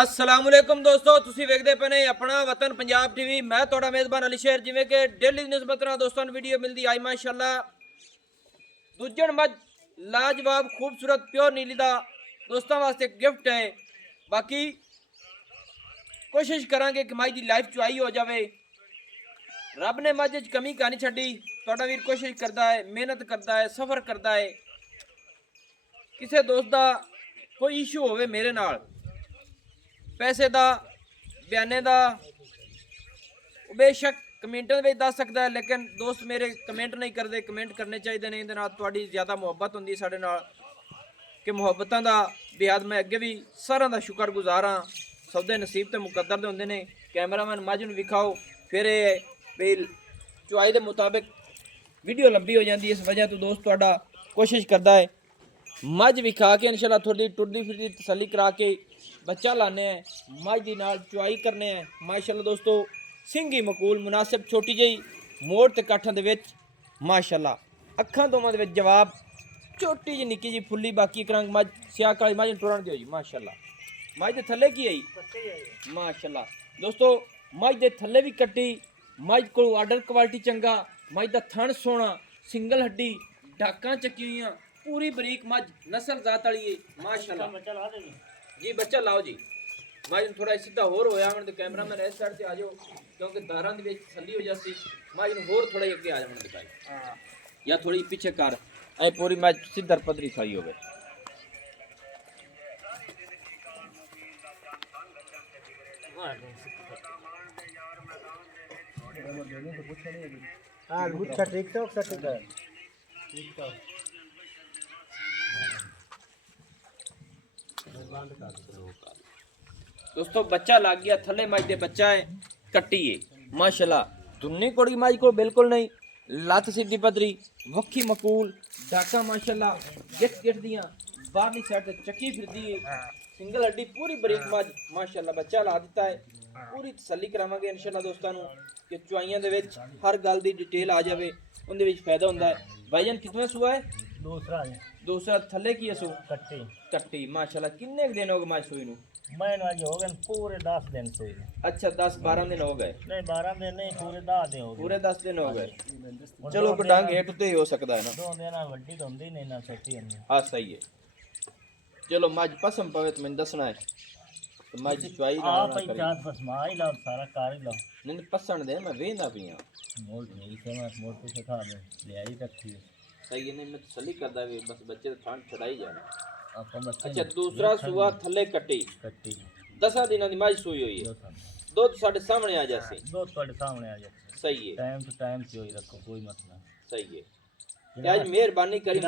अस्सलाम वालेकुम दोस्तों, ਤੁਸੀਂ ਵੇਖਦੇ ਪਏ ਨੇ ਆਪਣਾ ਵਤਨ ਪੰਜਾਬ ਟੀਵੀ। ਮੈਂ ਤੁਹਾਡਾ ਮੇਜ਼ਬਾਨ ਅਲੀ ਸ਼ੇਰ। ਜਿਵੇਂ ਕਿ ਡੇਲੀ ਨਿਸਬਤ ਨਾਲ ਦੋਸਤਾਂ ਨੂੰ ਵੀਡੀਓ ਮਿਲਦੀ ਆਈ ਮਾਸ਼ਾਅੱਲਾ ਦੂਜਣ ਮੱਝ ਲਾਜਵਾਬ ਖੂਬਸੂਰਤ ਪਿਓਰ ਨੀਲੀ ਦਾ ਦੋਸਤਾਂ ਵਾਸਤੇ ਗਿਫਟ ਹੈ। ਬਾਕੀ ਕੋਸ਼ਿਸ਼ ਕਰਾਂਗੇ ਕਿ ਮੱਝ ਦੀ ਲਾਈਫ ਚੁਆਈ ਹੋ ਜਾਵੇ। ਰੱਬ ਨੇ ਮੱਝ 'ਚ ਕਮੀ ਨਹੀਂ ਛੱਡੀ। ਤੁਹਾਡਾ ਵੀਰ ਕੋਸ਼ਿਸ਼ ਕਰਦਾ ਹੈ, ਮਿਹਨਤ ਕਰਦਾ ਹੈ, ਸਫ਼ਰ ਕਰਦਾ ਹੈ। ਕਿਸੇ ਦੋਸਤ ਦਾ ਕੋਈ ਇਸ਼ੂ ਹੋਵੇ ਮੇਰੇ ਨਾਲ पैसे का बयाने का बेशक कमेंट में दस सकता है, लेकिन दोस्त मेरे कमेंट नहीं करते। कमेंट करने चाहिए ने, थोड़ी ज़्यादा मुहब्बत होंगी साढ़े नाल कि मुहब्बतों का बेहद मैं अगे भी सारा का शुक्रगुजार हाँ। सबके नसीब तो मुकद्दर दे होंदे ने। कैमरामैन मझ नूं विखाओ, फिर भी चुआई के मुताबिक वीडियो लंबी हो जाती है। इस वजह तो दोस्त तुहाडा कोशिश करता है मझ विखा के इंशाल्लाह थोड़ी टुरदी फिरदी तसली करा के बच्चा लाने हैं, मझ दी नाल चुआई करने हैं। माशाअल्लाह दोस्तों सिंगी मकूल मुनासिब छोटी जी मोड़ ते काठां दे विच माशाअल्लाह अखां दोवां दे विच जवाब छोटी जी निक्की जी फुल्ली। बाकी एक रंग मझ सियाह काली मझ टुरन दिओ जी माशाअल्लाह। मझ दे थल्ले की आई माशाअल्लाह दोस्तों, मझ दे थल्ले भी कट्टी। मझ कोल आर्डर क्वालिटी चंगा, मझ दा थण सोहना, सिंगल हड्डी, डाकां चक्की हुईयां, पूरी बरीक मझ नस्ल जात वाली है माशाअल्लाह जी। बच्चा लाओ जी। मझ थोड़ा सीधा होर होया तो कैमरा मैन इस साइड से आ जाओ, क्योंकि दारां दे विच थल्ली हो जाती। मझ होर थोड़ा अगे आ जाना दिखाई या थोड़ी पीछे कर ऐ पूरी मझ सीधा पदरी खाई होवे। हां गुच्छा टिकटॉक से टिकटॉक दोस्तों बच्चा लग गया थले। मझ दे बच्चा है कट्टी है माशाअल्लाह। दुन्नी कोड़ी मझ को बिल्कुल नहीं, लत सीधी पदरी, वक्खी मकूल, डाका माशाअल्लाह गिट गिट दियां बाहरली साइड ते चक्की फिरदी है, सिंगल हड्डी पूरी बरीक मझ माशाअल्लाह। बच्चा ला दिता है, पूरी तसल्ली करावांगे इंशाअल्लाह दोस्तां नूं कि चुआइयां दे विच हर गल दी डिटेल आ जावे, उंदे विच फायदा हुंदा है। भाईजान कितना सुआ है? दूसरा थले की है सो कट्टी कट्टी माशाअल्लाह। किन्ने दिन हो गए मझ सूई नूं? मैं आज हो गए पूरे 10 दिन सोई। अच्छा 10-12 दिन हो गए? नहीं 12 दिन नहीं, पूरे 10 दिन हो गए। पूरे 10 दिन हो गए। चलो कोई डांग हेठ उत्ते ही हो सकता है ना। दो दिन वड्डी तो होंदी नहीं ना छोटी होंदी। हाँ सही है। चलो मझ पसम पवे तो मैं दसना है तो मझ चुआई ना आप ही चार फसमा ही लो, सारा कार ही लो। नहीं पसंद दे, मैं वेंदा पिया मोल नहीं से मैं मोल पे सिखा दे ले आई रखी है। सही है। नहीं मैं तसल्ली करदा भी बस बच्चे ठंड छड़ाई जाना। आपको बच्चे अच्छा दूसरा सुआ थले कट्टी कट्टी 10 दिनों की मझ सूई हुई है। दूध साढ़े सामने आ जासे। दो ਤੁਹਾਡੇ सामने आ जाए। सही है। टाइम टू टाइम चोई रखो, कोई मसला नहीं। सही है। आज मेहरबानी करी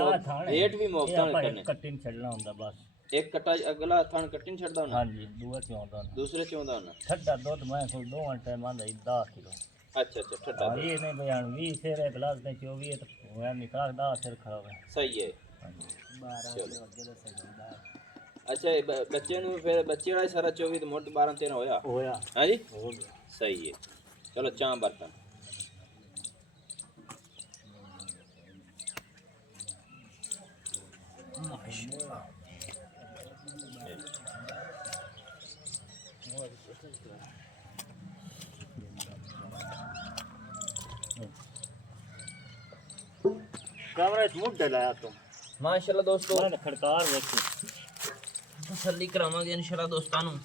रेट भी मुफ्त में करने। कट्टी नहीं छड़ना होंदा बस। एक कट्टा अगला थान कट्टी नहीं छड़दा होना। हां जी दूसरा चौंदा दूसरे चौंदा होना। ठड्डा दूध मैं कोल 2 घंटे मांदा 10 किलो। अच्छा अच्छा ठट्टा दूध। ये नहीं बयान 20 से रे गिलास में 24 तो मैं निकाल 10 सिर खराब है। सही है। 12 किलो अगे दे सकदा। अच्छा बच्चे ਨੂੰ ਫਿਰ ਬੱਚੇ ਵਾਲਾ ਸਾਰਾ 24 ਤੇ ਮੁੱਢ 12 13 ਹੋਇਆ ਹੈ ਜੀ। हो गया सही है। चलो चां बर्तन कैमरा इस मुद्दे लाया तुम माशाल्लाह दोस्तों मैंने खड़कार देखी। तसल्ली करावांगे इंशाल्लाह दोस्तां नूं।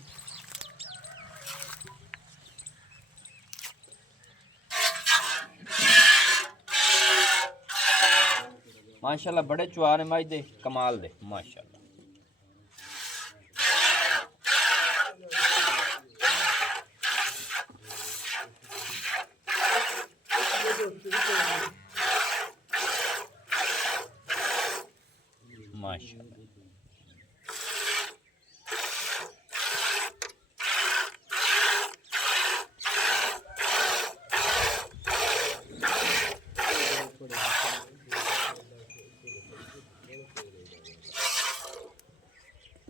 माशाल्लाह बड़े चुआर ने मझ दे कमाल दे माशाल्लाह। माशाल्लाह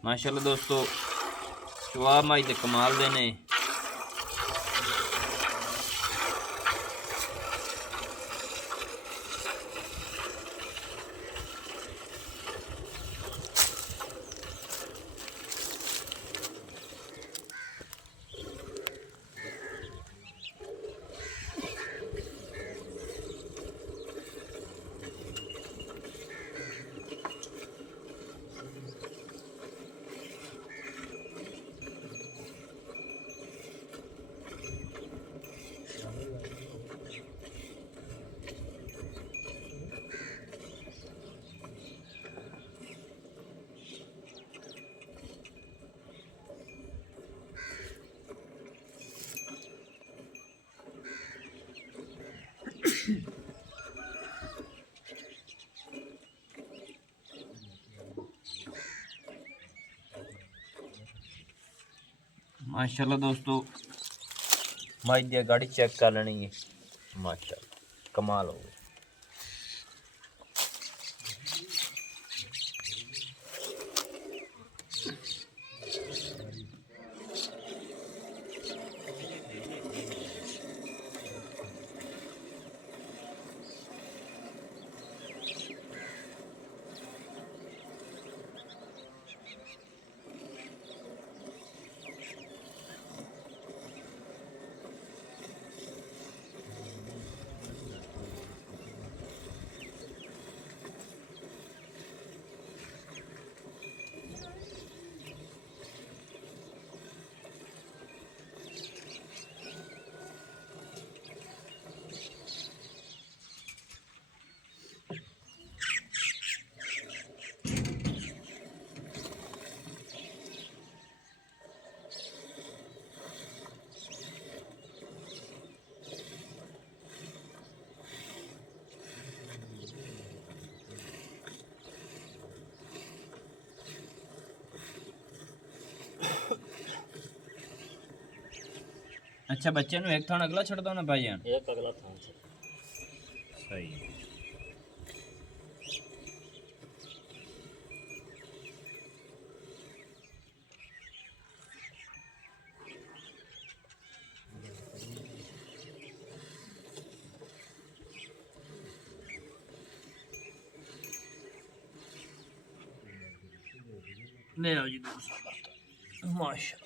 माशाल्लाह दोस्तों चुआ मझ दे कमाल दे ने। माशाल्लाह दोस्तों माई दी गाड़ी चेक कर लेनी है माशाल्लाह कमाल हो गई। अच्छा बच्चे नु एक थान अगला छड़ दो ना भाईजान। एक अगला थान से सही है। ले आओ जी दूसरा माशाल्लाह।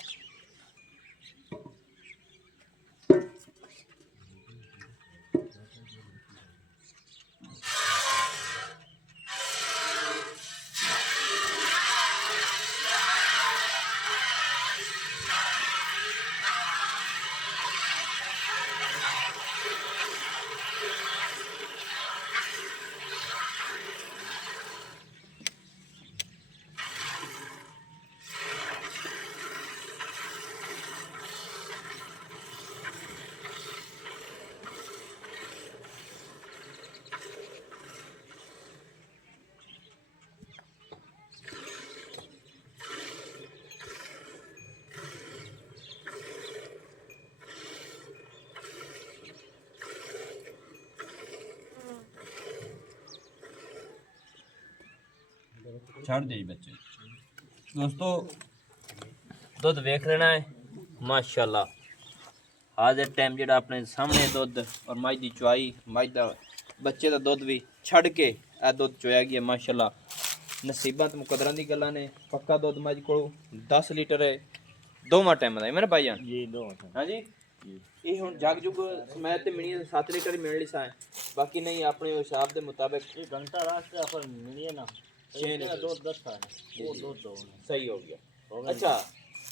छड़ दे बच्चे दोस्तों दुध वेख लेना है माशाल्लाह। आज टाइम जेड़ा अपने सामने दुध और मझ की चुआई मझ का बच्चे का दुध भी छड़ के ए दुध चोया गया माशाल्लाह। नसीबा तो मुकदरां दी गल्लां ने। पक्का दुध मझ को 10 लीटर है दोवां टाइम का है मेरे भाईजान जी दो हाँ जी। ये हुण जग जुग समय ते मिनी 7 लीटर ही मिलनी सा बाकी नहीं अपने हिसाब के मुताबिक ये घंटा रास्ते अपन मिलिए ना दो 10 है वो दो सही हो गया। अच्छा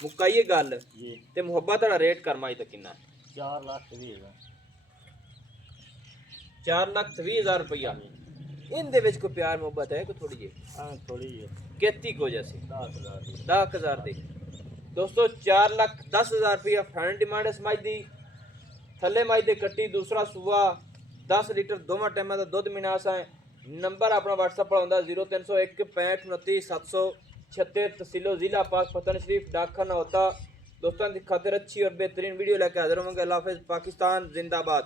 मुकाइए गल जी ते मुहब्बत वाला रेट कर माई तक कितना 4,20,000 4,20,000 रुपया। इन दे विच कोई प्यार मुहब्बत है कोई थोड़ी जी हां थोड़ी है केती को जैसी 10,000 दी दोस्तों 4,10,000 रुपया फाइनल डिमांड है समाज दी। थले माई दे कट्टी दूसरा सुआ 10 लीटर दोवां टाइमां दा दुध मिनास है। नंबर अपना व्हाट्सएप पर आंदा 0301 65 29 776 तहसीलो जिला पाक पतन शरीफ डाकखाना होता। दोस्तों की खातिर अच्छी और बेहतरीन वीडियो लेकर हाजिर होंगे। अल्लाह हाफिज़ पाकिस्तान जिंदाबाद।